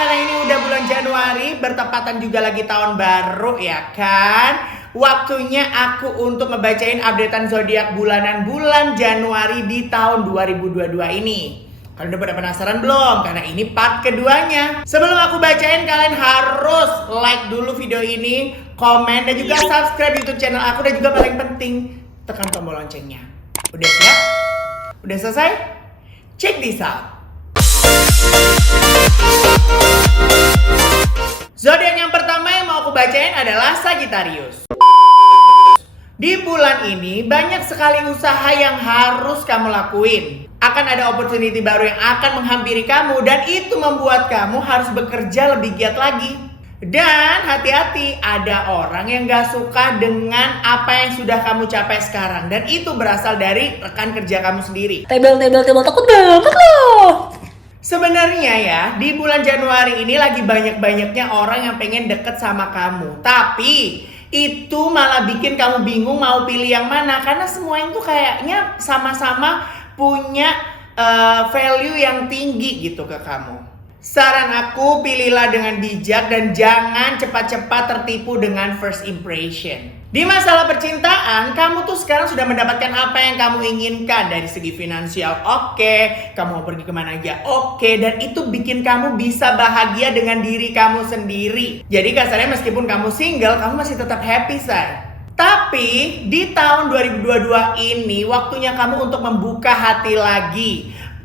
karena ini udah bulan Januari, bertepatan juga lagi tahun baru ya kan. Waktunya aku untuk ngebacain updatean zodiak bulanan bulan Januari di tahun 2022 ini. Kalian udah pada penasaran belum? Karena ini part keduanya. Sebelum aku bacain, kalian harus like dulu video ini, komen, dan juga subscribe YouTube channel aku. Dan juga paling penting, tekan tombol loncengnya. Udah siap? Udah selesai? Check this out. Zodiak yang pertama yang mau aku bacain adalah Sagittarius. Di bulan ini banyak sekali usaha yang harus kamu lakuin. Akan ada opportunity baru yang akan menghampiri kamu dan itu membuat kamu harus bekerja lebih giat lagi. Dan hati-hati, ada orang yang gak suka dengan apa yang sudah kamu capai sekarang. Dan itu berasal dari rekan kerja kamu sendiri. Tebel, takut banget loh. Sebenarnya ya, di bulan Januari ini lagi banyak-banyaknya orang yang pengen deket sama kamu. Tapi itu malah bikin kamu bingung mau pilih yang mana. Karena semua itu kayaknya sama-sama punya value yang tinggi gitu ke kamu. Saran aku, pilihlah dengan bijak dan jangan cepat-cepat tertipu dengan first impression. Di masalah percintaan, kamu tuh sekarang sudah mendapatkan apa yang kamu inginkan. Dari segi finansial oke, kamu mau pergi kemana aja oke, dan itu bikin kamu bisa bahagia dengan diri kamu sendiri. Jadi kasarnya meskipun kamu single, kamu masih tetap happy, say. Tapi di tahun 2022 ini waktunya kamu untuk membuka hati lagi.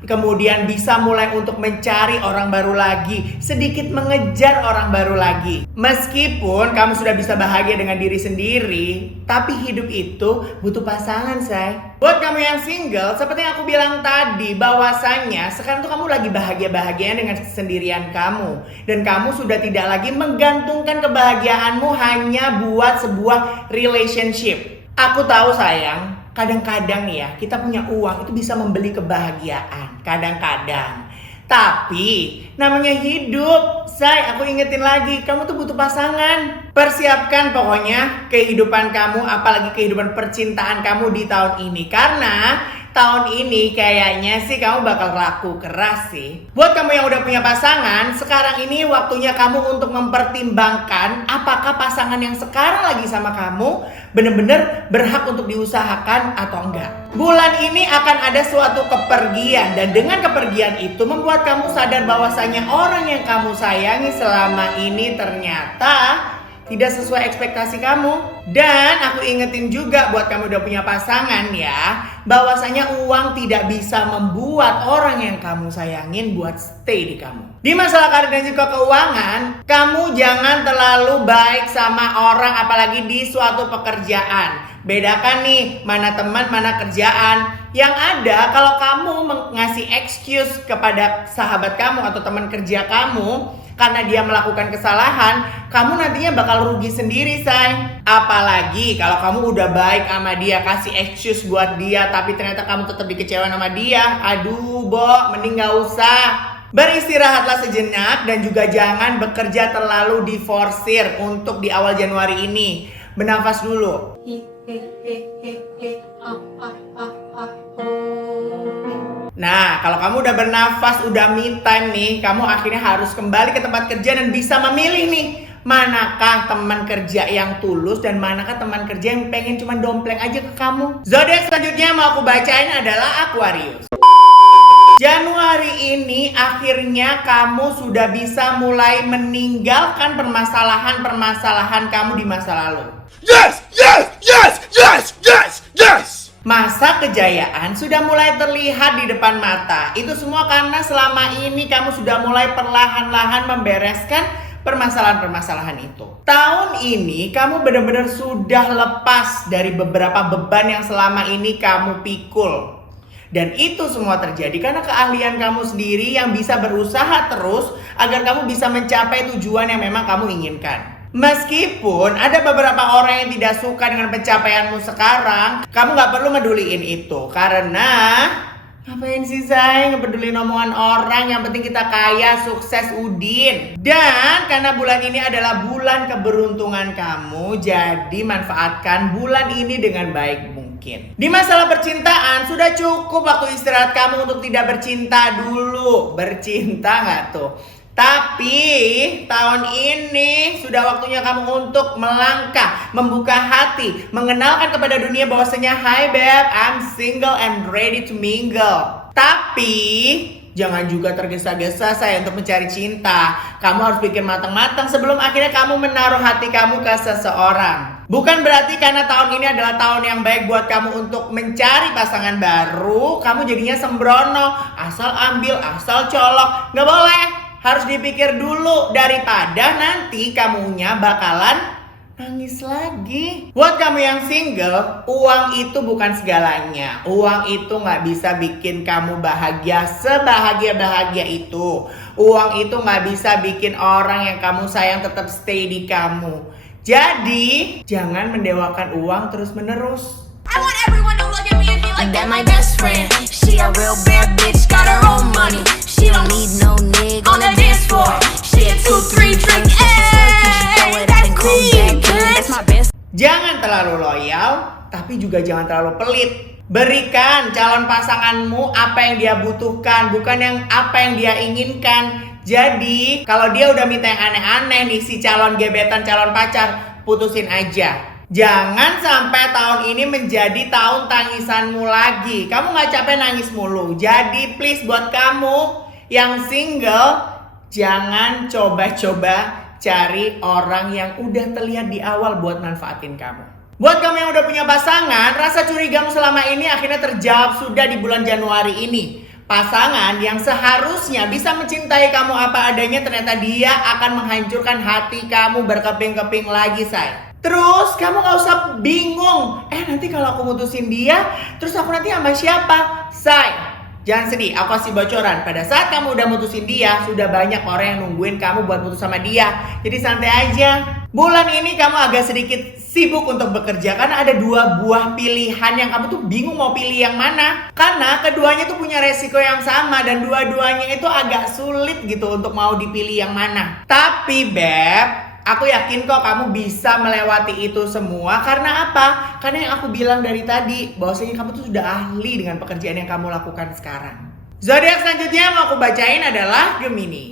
Kemudian bisa mulai untuk mencari orang baru lagi, sedikit mengejar orang baru lagi. Meskipun kamu sudah bisa bahagia dengan diri sendiri, tapi hidup itu butuh pasangan, say. Buat kamu yang single, seperti yang aku bilang tadi, bahwasanya sekarang tuh kamu lagi bahagia-bahagianya dengan kesendirian kamu. Dan kamu sudah tidak lagi menggantungkan kebahagiaanmu hanya buat sebuah relationship. Aku tahu sayang, kadang-kadang nih ya, kita punya uang itu bisa membeli kebahagiaan. Kadang-kadang. Tapi namanya hidup, say, aku ingetin lagi, kamu tuh butuh pasangan. Persiapkan pokoknya kehidupan kamu, apalagi kehidupan percintaan kamu di tahun ini. Karena tahun ini kayaknya sih kamu bakal laku keras sih. Buat kamu yang udah punya pasangan, sekarang ini waktunya kamu untuk mempertimbangkan apakah pasangan yang sekarang lagi sama kamu bener-bener berhak untuk diusahakan atau enggak. Bulan ini akan ada suatu kepergian dan dengan kepergian itu membuat kamu sadar bahwasanya orang yang kamu sayangi selama ini ternyata tidak sesuai ekspektasi kamu. Dan aku ingetin juga buat kamu udah punya pasangan ya, bahwasanya uang tidak bisa membuat orang yang kamu sayangin buat stay di kamu. Di masalah karir dan juga keuangan, kamu jangan terlalu baik sama orang apalagi di suatu pekerjaan. Bedakan nih mana teman, mana kerjaan. Yang ada kalau kamu ngasih excuse kepada sahabat kamu atau teman kerja kamu karena dia melakukan kesalahan, kamu nantinya bakal rugi sendiri, say. Apalagi kalau kamu udah baik sama dia, kasih excuse buat dia, tapi ternyata kamu tetap dikecewain sama dia. Aduh, Bo, mending gak usah. Beristirahatlah sejenak dan juga jangan bekerja terlalu diforsir untuk di awal Januari ini. Bernafas dulu. Nah, kalau kamu udah bernafas, udah me time nih, kamu akhirnya harus kembali ke tempat kerja dan bisa memilih nih, manakah teman kerja yang tulus dan manakah teman kerja yang pengen cuma dompleng aja ke kamu. Zodiak selanjutnya mau aku bacain adalah Aquarius. Januari ini akhirnya kamu sudah bisa mulai meninggalkan permasalahan-permasalahan kamu di masa lalu. Yes! Masa kejayaan sudah mulai terlihat di depan mata. Itu semua karena selama ini kamu sudah mulai perlahan-lahan membereskan permasalahan-permasalahan itu. Tahun ini kamu benar-benar sudah lepas dari beberapa beban yang selama ini kamu pikul. Dan itu semua terjadi karena keahlian kamu sendiri yang bisa berusaha terus agar kamu bisa mencapai tujuan yang memang kamu inginkan. Meskipun ada beberapa orang yang tidak suka dengan pencapaianmu sekarang, kamu gak perlu meduliin itu. Karena ngapain sih, say, ngepeduliin omongan orang, yang penting kita kaya, sukses, udin. Dan karena bulan ini adalah bulan keberuntungan kamu, jadi manfaatkan bulan ini dengan baik mungkin. Di masalah percintaan, sudah cukup waktu istirahat kamu untuk tidak bercinta dulu. Bercinta gak tuh? Tapi tahun ini sudah waktunya kamu untuk melangkah, membuka hati, mengenalkan kepada dunia bahwasanya, "Hi babe, I'm single and ready to mingle." Tapi jangan juga tergesa-gesa saya untuk mencari cinta. Kamu harus pikir matang-matang sebelum akhirnya kamu menaruh hati kamu ke seseorang. Bukan berarti karena tahun ini adalah tahun yang baik buat kamu untuk mencari pasangan baru, kamu jadinya sembrono, asal ambil, asal colok. Nggak boleh. Harus dipikir dulu daripada nanti kamunya bakalan nangis lagi. Buat kamu yang single, uang itu bukan segalanya. Uang itu nggak bisa bikin kamu bahagia sebahagia-bahagia itu. Uang itu nggak bisa bikin orang yang kamu sayang tetap stay di kamu. Jadi, jangan mendewakan uang terus-menerus. I want everyone to look at me and be like that my best friend. She a real bad bitch, got her own money. She don't need no nigga on the dance floor. She a 2-3 drink, that's me, bitch. Jangan terlalu loyal, tapi juga jangan terlalu pelit. Berikan calon pasanganmu apa yang dia butuhkan, bukan yang apa yang dia inginkan. Jadi, kalau dia udah minta yang aneh-aneh nih, si calon gebetan, calon pacar, putusin aja. Jangan sampai tahun ini menjadi tahun tangisanmu lagi. Kamu gak capek nangis mulu. Jadi please buat kamu yang single, jangan coba-coba cari orang yang udah terlihat di awal buat manfaatin kamu. Buat kamu yang udah punya pasangan, rasa curigamu selama ini akhirnya terjawab sudah di bulan Januari ini. Pasangan yang seharusnya bisa mencintai kamu apa adanya, ternyata dia akan menghancurkan hati kamu berkeping-keping lagi, say. Terus kamu gak usah bingung, nanti kalau aku mutusin dia, terus aku nanti sama siapa? Say, jangan sedih, aku kasih bocoran. Pada saat kamu udah mutusin dia, sudah banyak orang yang nungguin kamu buat putus sama dia. Jadi santai aja. Bulan ini kamu agak sedikit sibuk untuk bekerja karena ada 2 buah pilihan yang kamu tuh bingung mau pilih yang mana. Karena keduanya tuh punya resiko yang sama dan dua-duanya itu agak sulit gitu untuk mau dipilih yang mana. Tapi Beb, aku yakin kok kamu bisa melewati itu semua. Karena apa? Karena yang aku bilang dari tadi, bahwasanya kamu tuh sudah ahli dengan pekerjaan yang kamu lakukan sekarang. Zodiak selanjutnya yang mau aku bacain adalah Gemini.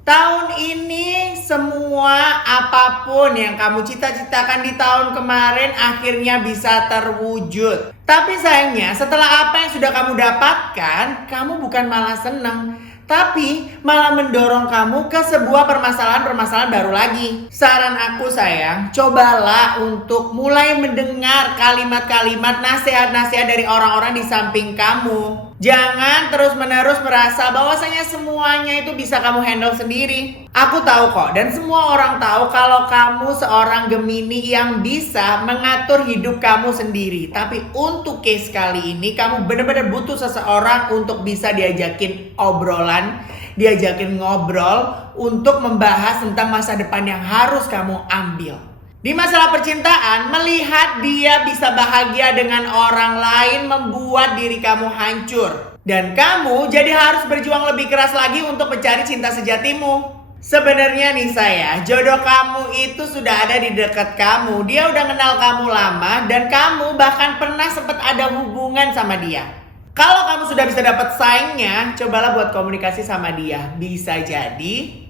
Tahun ini semua apapun yang kamu cita-citakan di tahun kemarin akhirnya bisa terwujud. Tapi sayangnya setelah apa yang sudah kamu dapatkan, kamu bukan malah senang, tapi malah mendorong kamu ke sebuah permasalahan-permasalahan baru lagi. Saran aku sayang, cobalah untuk mulai mendengar kalimat-kalimat nasihat-nasihat dari orang-orang di samping kamu. Jangan terus-menerus merasa bahwasanya semuanya itu bisa kamu handle sendiri. Aku tahu kok, dan semua orang tahu kalau kamu seorang Gemini yang bisa mengatur hidup kamu sendiri. Tapi untuk case kali ini, kamu benar-benar butuh seseorang untuk bisa diajakin obrolan, diajakin ngobrol untuk membahas tentang masa depan yang harus kamu ambil. Di masalah percintaan, melihat dia bisa bahagia dengan orang lain membuat diri kamu hancur. Dan kamu jadi harus berjuang lebih keras lagi untuk mencari cinta sejatimu. Sebenarnya nih saya, jodoh kamu itu sudah ada di dekat kamu. Dia udah kenal kamu lama dan kamu bahkan pernah sempat ada hubungan sama dia. Kalau kamu sudah bisa dapat sign-nya, cobalah buat komunikasi sama dia. Bisa jadi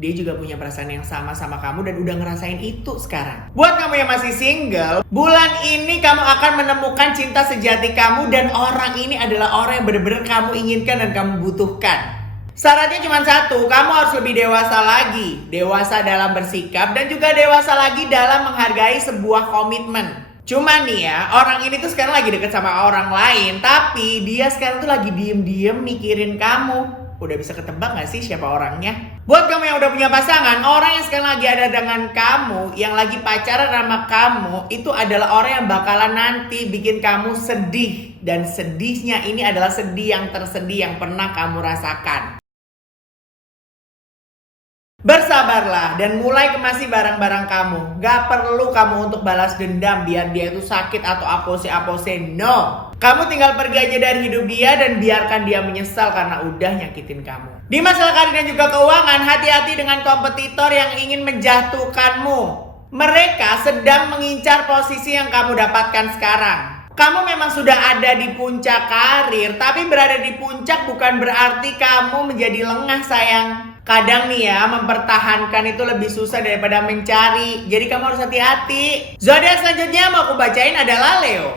dia juga punya perasaan yang sama kamu dan udah ngerasain itu sekarang. Buat kamu yang masih single, bulan ini kamu akan menemukan cinta sejati kamu dan orang ini adalah orang yang benar-benar kamu inginkan dan kamu butuhkan. Syaratnya cuma satu, kamu harus lebih dewasa lagi. Dewasa dalam bersikap dan juga dewasa lagi dalam menghargai sebuah komitmen. Cuman nih ya, orang ini tuh sekarang lagi deket sama orang lain, tapi dia sekarang tuh lagi diem-diem mikirin kamu. Udah bisa ketebak gak sih siapa orangnya? Buat kamu yang udah punya pasangan, orang yang sekarang lagi ada dengan kamu, yang lagi pacaran sama kamu, itu adalah orang yang bakalan nanti bikin kamu sedih. Dan sedihnya ini adalah sedih yang tersedih yang pernah kamu rasakan. Bersabarlah dan mulai kemasi barang-barang kamu. Gak perlu kamu untuk balas dendam biar dia itu sakit atau apose-apose. No. Kamu tinggal pergi aja dari hidup dia dan biarkan dia menyesal karena udah nyakitin kamu. Di masalah karir dan juga keuangan, hati-hati dengan kompetitor yang ingin menjatuhkanmu. Mereka sedang mengincar posisi yang kamu dapatkan sekarang. Kamu memang sudah ada di puncak karir, tapi berada di puncak bukan berarti kamu menjadi lengah sayang. Kadang nih ya, mempertahankan itu lebih susah daripada mencari. Jadi kamu harus hati-hati. Zodiak selanjutnya mau aku bacain adalah Leo.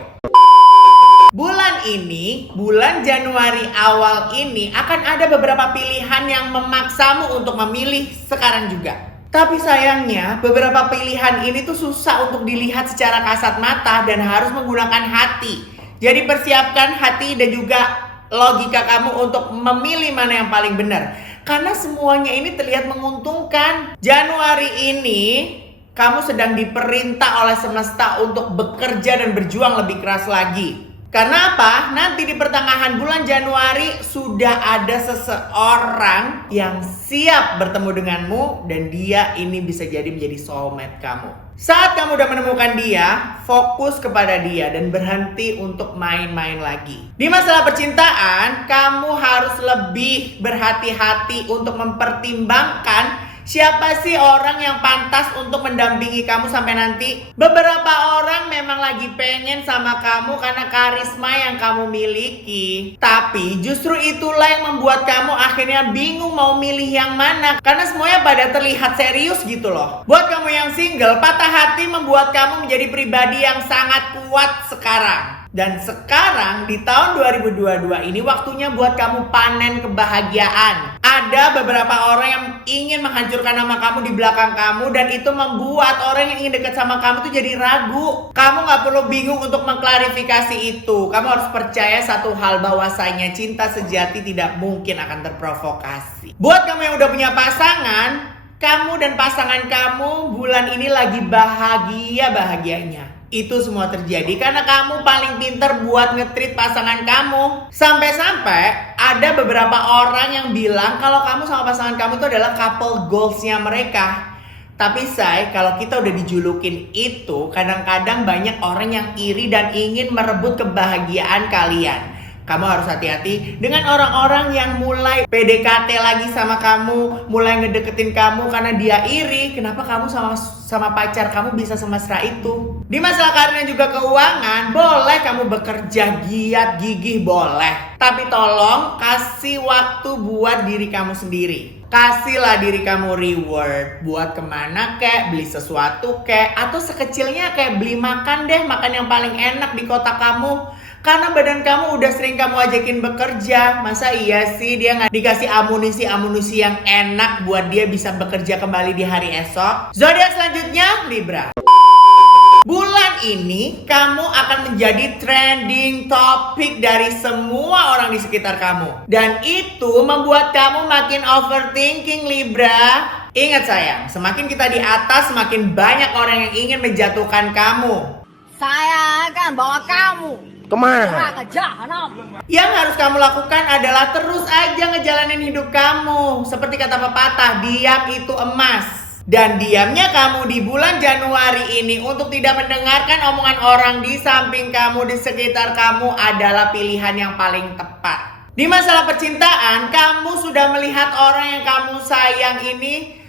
Bulan ini, bulan Januari awal ini akan ada beberapa pilihan yang memaksamu untuk memilih sekarang juga. Tapi sayangnya, beberapa pilihan ini tuh susah untuk dilihat secara kasat mata dan harus menggunakan hati. Jadi persiapkan hati dan juga logika kamu untuk memilih mana yang paling benar. Karena semuanya ini terlihat menguntungkan. Januari ini, kamu sedang diperintah oleh semesta untuk bekerja dan berjuang lebih keras lagi. Karena apa? Nanti di pertengahan bulan Januari sudah ada seseorang yang siap bertemu denganmu dan dia ini bisa jadi menjadi soulmate kamu. Saat kamu udah menemukan dia, fokus kepada dia dan berhenti untuk main-main lagi. Di masalah percintaan, kamu harus lebih berhati-hati untuk mempertimbangkan siapa sih orang yang pantas untuk mendampingi kamu sampai nanti. Beberapa orang memang lagi pengen sama kamu karena karisma yang kamu miliki. Tapi justru itulah yang membuat kamu akhirnya bingung mau milih yang mana. Karena semuanya pada terlihat serius gitu loh. Buat kamu yang single, patah hati membuat kamu menjadi pribadi yang sangat kuat sekarang. Dan sekarang di tahun 2022 ini waktunya buat kamu panen kebahagiaan. Ada beberapa orang yang ingin menghancurkan nama kamu di belakang kamu dan itu membuat orang yang ingin dekat sama kamu tuh jadi ragu. Kamu gak perlu bingung untuk mengklarifikasi itu. Kamu harus percaya satu hal, bahwasanya cinta sejati tidak mungkin akan terprovokasi. Buat kamu yang udah punya pasangan, kamu dan pasangan kamu bulan ini lagi bahagia-bahagianya. Itu semua terjadi karena kamu paling pinter buat nge-treat pasangan kamu. Sampai-sampai ada beberapa orang yang bilang kalau kamu sama pasangan kamu itu adalah couple goals-nya mereka. Tapi say, kalau kita udah dijulukin itu, kadang-kadang banyak orang yang iri dan ingin merebut kebahagiaan kalian. Kamu harus hati-hati dengan orang-orang yang mulai PDKT lagi sama kamu, mulai ngedeketin kamu karena dia iri. Kenapa kamu sama pacar kamu bisa semesra itu? Di masalah karir dan juga keuangan, boleh kamu bekerja giat gigih, boleh. Tapi tolong kasih waktu buat diri kamu sendiri. Kasihlah diri kamu reward buat kemana kek, beli sesuatu kek, atau sekecilnya kayak beli makan deh, makan yang paling enak di kota kamu. Karena badan kamu udah sering kamu ajakin bekerja. Masa iya sih dia gak dikasih amunisi yang enak buat dia bisa bekerja kembali di hari esok? Zodiak selanjutnya Libra. Bulan ini kamu akan menjadi trending topik dari semua orang di sekitar kamu. Dan itu membuat kamu makin overthinking Libra. Ingat sayang, semakin kita di atas semakin banyak orang yang ingin menjatuhkan kamu. Saya akan bawa kamu Kemana? ke jahanam. Yang harus kamu lakukan adalah terus aja ngejalanin hidup kamu. Seperti kata pepatah, diam itu emas. Dan diamnya kamu di bulan Januari ini untuk tidak mendengarkan omongan orang di samping kamu, di sekitar kamu adalah pilihan yang paling tepat. Di masalah percintaan, kamu sudah melihat orang yang kamu sayang ini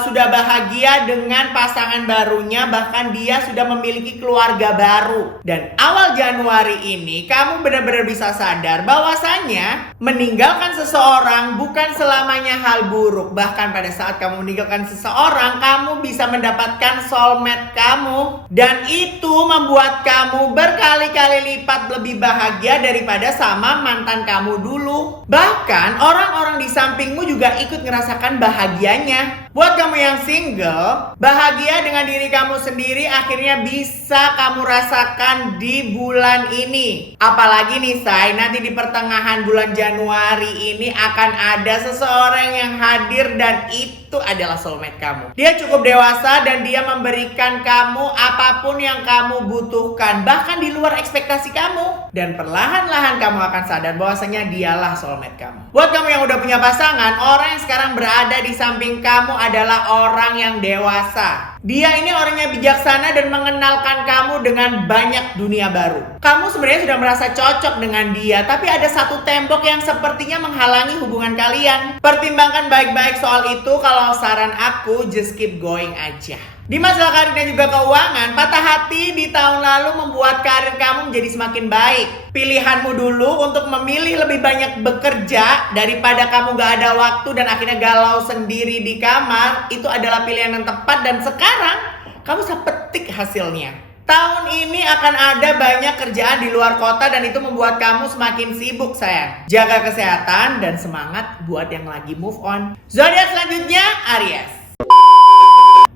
sudah bahagia dengan pasangan barunya, bahkan dia sudah memiliki keluarga baru. Dan awal Januari ini kamu benar-benar bisa sadar bahwasannya meninggalkan seseorang bukan selamanya hal buruk. Bahkan pada saat kamu meninggalkan seseorang, kamu bisa mendapatkan soulmate kamu, dan itu membuat kamu berkali-kali lipat lebih bahagia daripada sama mantan kamu dulu. Bahkan orang-orang di sampingmu juga ikut ngerasakan bahagianya. Buat kamu yang single, bahagia dengan diri kamu sendiri akhirnya bisa kamu rasakan di bulan ini. Apalagi nih say, nanti di pertengahan bulan Januari ini akan ada seseorang yang hadir dan itu adalah soulmate kamu. Dia cukup dewasa dan dia memberikan kamu apapun yang kamu butuhkan, bahkan di luar ekspektasi kamu. Dan perlahan-lahan kamu akan sadar bahwasanya dialah soulmate kamu. Buat kamu yang udah punya pasangan, orang yang sekarang berada di samping kamu adalah orang yang dewasa. Dia ini orangnya bijaksana dan mengenalkan kamu dengan banyak dunia baru. Kamu sebenarnya sudah merasa cocok dengan dia, tapi ada satu tembok yang sepertinya menghalangi hubungan kalian. Pertimbangkan baik-baik soal itu. Kalau saran aku, just keep going aja. Di masalah karir dan juga keuangan, patah hati di tahun lalu membuat karir kamu menjadi semakin baik. Pilihanmu dulu untuk memilih lebih banyak bekerja daripada kamu gak ada waktu dan akhirnya galau sendiri di kamar, itu adalah pilihan yang tepat dan sekarang kamu bisa petik hasilnya. Tahun ini akan ada banyak kerjaan di luar kota dan itu membuat kamu semakin sibuk sayang. Jaga kesehatan dan semangat buat yang lagi move on. Zodiak selanjutnya Aries.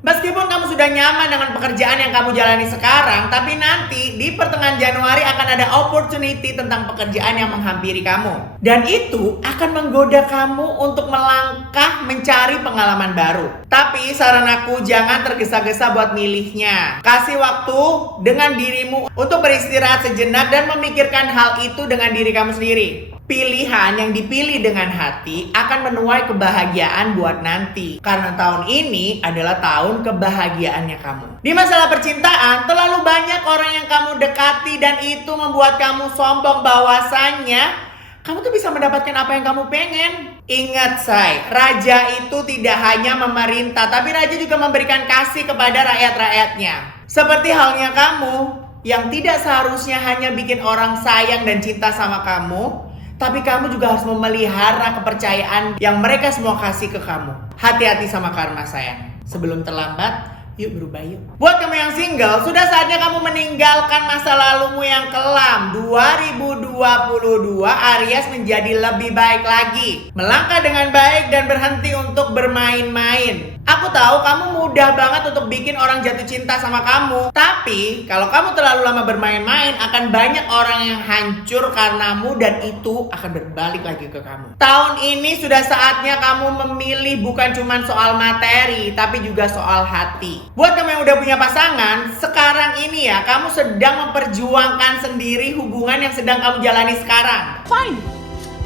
Meskipun kamu sudah nyaman dengan pekerjaan yang kamu jalani sekarang, tapi nanti di pertengahan Januari akan ada opportunity tentang pekerjaan yang menghampiri kamu. Dan itu akan menggoda kamu untuk melangkah mencari pengalaman baru. Tapi saran aku jangan tergesa-gesa buat milihnya. Kasih waktu dengan dirimu untuk beristirahat sejenak dan memikirkan hal itu dengan diri kamu sendiri. Pilihan yang dipilih dengan hati akan menuai kebahagiaan buat nanti. Karena tahun ini adalah tahun kebahagiaannya kamu. Di masalah percintaan, terlalu banyak orang yang kamu dekati dan itu membuat kamu sombong bahwasannya kamu tuh bisa mendapatkan apa yang kamu pengen. Ingat say, raja itu tidak hanya memerintah, tapi raja juga memberikan kasih kepada rakyat-rakyatnya. Seperti halnya kamu yang tidak seharusnya hanya bikin orang sayang dan cinta sama kamu, tapi kamu juga harus memelihara kepercayaan yang mereka semua kasih ke kamu. Hati-hati sama karma sayang. Sebelum terlambat, yuk berubah yuk. Buat kamu yang single, sudah saatnya kamu meninggalkan masa lalumu yang kelam. 2022 Aries menjadi lebih baik lagi. Melangkah dengan baik dan berhenti untuk bermain-main. Aku tahu kamu mudah banget untuk bikin orang jatuh cinta sama kamu. Tapi kalau kamu terlalu lama bermain-main, akan banyak orang yang hancur karenamu dan itu akan berbalik lagi ke kamu. Tahun ini sudah saatnya kamu memilih bukan cuma soal materi, tapi juga soal hati. Buat kamu yang udah punya pasangan, sekarang ini ya kamu sedang memperjuangkan sendiri hubungan yang sedang kamu jalani sekarang. Fine.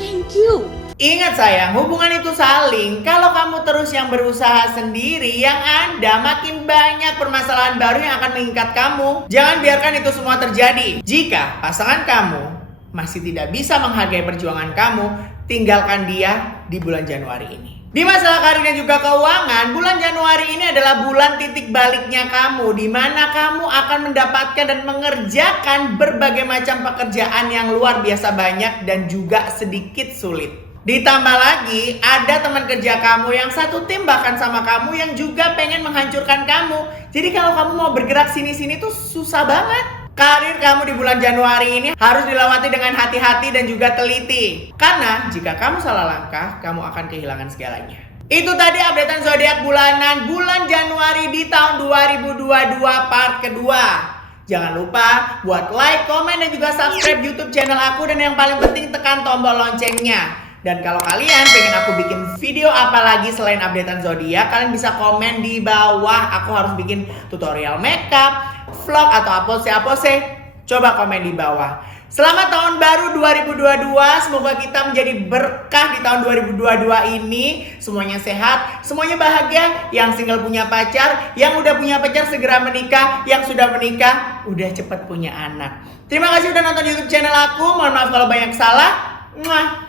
Thank you. Ingat sayang, hubungan itu saling. Kalau kamu terus yang berusaha sendiri, yang ada makin banyak permasalahan baru yang akan mengikat kamu. Jangan biarkan itu semua terjadi. Jika pasangan kamu masih tidak bisa menghargai perjuangan kamu, tinggalkan dia di bulan Januari ini. Di masalah karir dan juga keuangan, bulan Januari ini adalah bulan titik baliknya kamu, di mana kamu akan mendapatkan dan mengerjakan berbagai macam pekerjaan yang luar biasa banyak dan juga sedikit sulit. Ditambah lagi, ada teman kerja kamu yang satu tim bahkan sama kamu yang juga pengen menghancurkan kamu. Jadi kalau kamu mau bergerak sini-sini tuh susah banget. Karir kamu di bulan Januari ini harus dilewati dengan hati-hati dan juga teliti. Karena jika kamu salah langkah, kamu akan kehilangan segalanya. Itu tadi updatean zodiak bulanan bulan Januari di tahun 2022 part kedua. Jangan lupa buat like, komen, dan juga subscribe YouTube channel aku. Dan yang paling penting tekan tombol loncengnya. Dan kalau kalian pengen aku bikin video apa lagi selain updatean zodiak, kalian bisa komen di bawah. Aku harus bikin tutorial makeup, vlog, atau apose. Coba komen di bawah. Selamat tahun baru 2022. Semoga kita menjadi berkah di tahun 2022 ini. Semuanya sehat, semuanya bahagia. Yang single punya pacar, yang udah punya pacar segera menikah, yang sudah menikah udah cepet punya anak. Terima kasih udah nonton YouTube channel aku. Mohon maaf kalau banyak salah. Mwah.